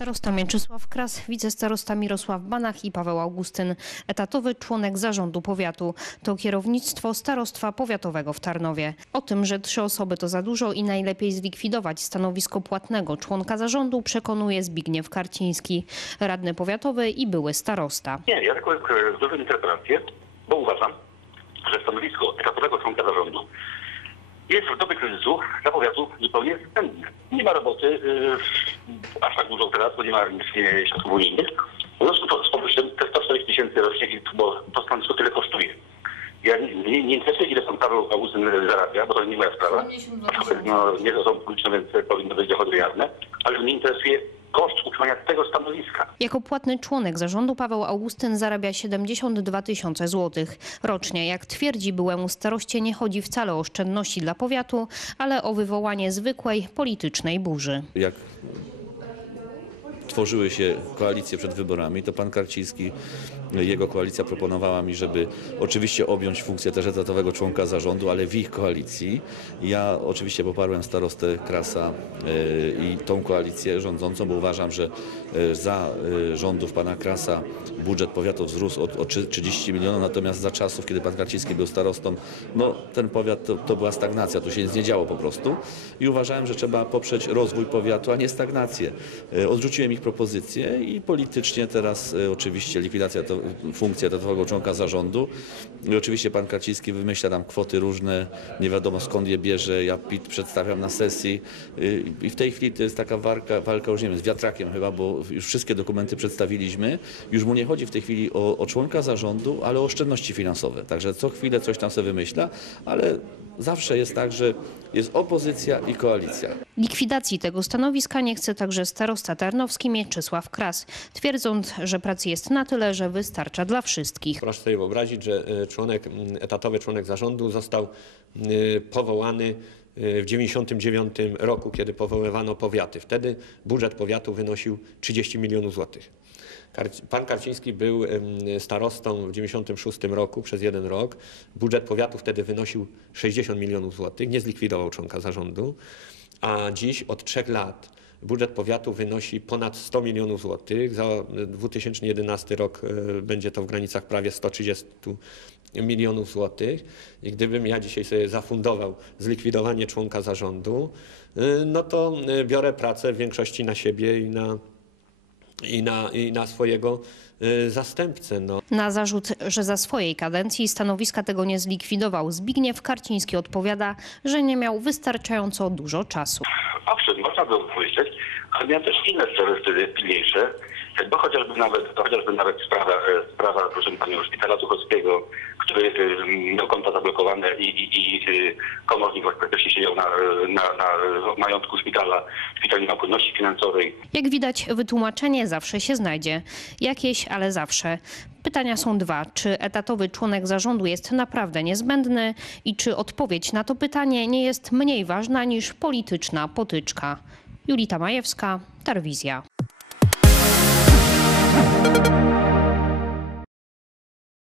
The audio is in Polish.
Starosta Mieczysław Kras, wicestarosta Mirosław Banach i Paweł Augustyn, etatowy członek zarządu powiatu. To kierownictwo starostwa powiatowego w Tarnowie. O tym, że trzy osoby to za dużo i najlepiej zlikwidować stanowisko płatnego członka zarządu przekonuje Zbigniew Karciński, radny powiatowy i były starosta. Nie, ja tylko złożyłem interpelację, bo uważam, że stanowisko etatowego członka zarządu jest w dobie kryzysu dla powiatu zupełnie zbędne. Nie ma roboty aż dużo teraz, bo nie ma nic, nie, środków unijnych. W związku to- z powyższym te 140 tysięcy rocznie, bo to stanowisko tyle kosztuje. Ja nie, nie, nie interesuję, ile pan Paweł Augustyn zarabia, bo to nie moja sprawa. No, nie to są publiczne, więc powinno być dochody jawne, ale mnie interesuje koszt utrzymania tego stanowiska. Jako płatny członek zarządu Paweł Augustyn zarabia 72 tysiące złotych rocznie. Jak twierdzi byłemu staroście nie chodzi wcale o oszczędności dla powiatu, ale o wywołanie zwykłej politycznej burzy. jak tworzyły się koalicje przed wyborami, to pan Karciński, jego koalicja proponowała mi, żeby oczywiście objąć funkcję też etatowego członka zarządu, ale w ich koalicji. Ja oczywiście poparłem starostę Krasa e, i tą koalicję rządzącą, bo uważam, że e, za e, rządów pana Krasa budżet powiatu wzrósł o, o 30 milionów, natomiast za czasów, kiedy pan Karciński był starostą, no ten powiat to, to była stagnacja, tu się nic nie działo po prostu i uważałem, że trzeba poprzeć rozwój powiatu, a nie stagnację. Odrzuciłem ich propozycje i politycznie teraz e, oczywiście likwidacja to, funkcji etatowego członka zarządu. I oczywiście pan Kaciński wymyśla tam kwoty różne, nie wiadomo skąd je bierze, ja PIT przedstawiam na sesji y, i w tej chwili to jest taka walka, walka już nie wiem, z wiatrakiem chyba, bo już wszystkie dokumenty przedstawiliśmy. Już mu nie chodzi w tej chwili o, o członka zarządu, ale o oszczędności finansowe. Także co chwilę coś tam sobie wymyśla, ale zawsze jest tak, że jest opozycja i koalicja. Likwidacji tego stanowiska nie chce także starosta tarnowski Mieczysław Kras, twierdząc, że pracy jest na tyle, że wystarcza dla wszystkich. Proszę sobie wyobrazić, że e, członek, etatowy członek zarządu został powołany w 1999 roku, kiedy powoływano powiaty. Wtedy budżet powiatu wynosił 30 milionów złotych. Pan Karciński był starostą w 1996 roku przez jeden rok. Budżet powiatu wtedy wynosił 60 milionów złotych. Nie zlikwidował członka zarządu. A dziś od trzech lat budżet powiatu wynosi ponad 100 milionów złotych. Za e, 2011 rok e, będzie to w granicach prawie 130 milionów złotych. I gdybym ja dzisiaj sobie zafundował zlikwidowanie członka zarządu, e, no to biorę pracę w większości na siebie i na, i na, i na swojego zastępcę. No. Na zarzut, że za swojej kadencji stanowiska tego nie zlikwidował, Zbigniew Karciński odpowiada, że nie miał wystarczająco dużo czasu. Owszem, można było pomyśleć, ale miałem też inne sprawy wtedy pilniejsze, bo chociażby nawet, chociażby nawet sprawa, e, sprawa proszę panią szpitala Tuchowskiego, który e, miał konta zablokowane i, i, i e, komornik praktycznie siedział na, na, na majątku szpitala. Szpital nie ma płynności finansowej. Jak widać, wytłumaczenie zawsze się znajdzie. Jakieś, ale zawsze. Pytania są dwa. Czy etatowy członek zarządu jest naprawdę niezbędny i czy odpowiedź na to pytanie nie jest mniej ważna niż polityczna potyczka? Julita Majewska, Tarwizja.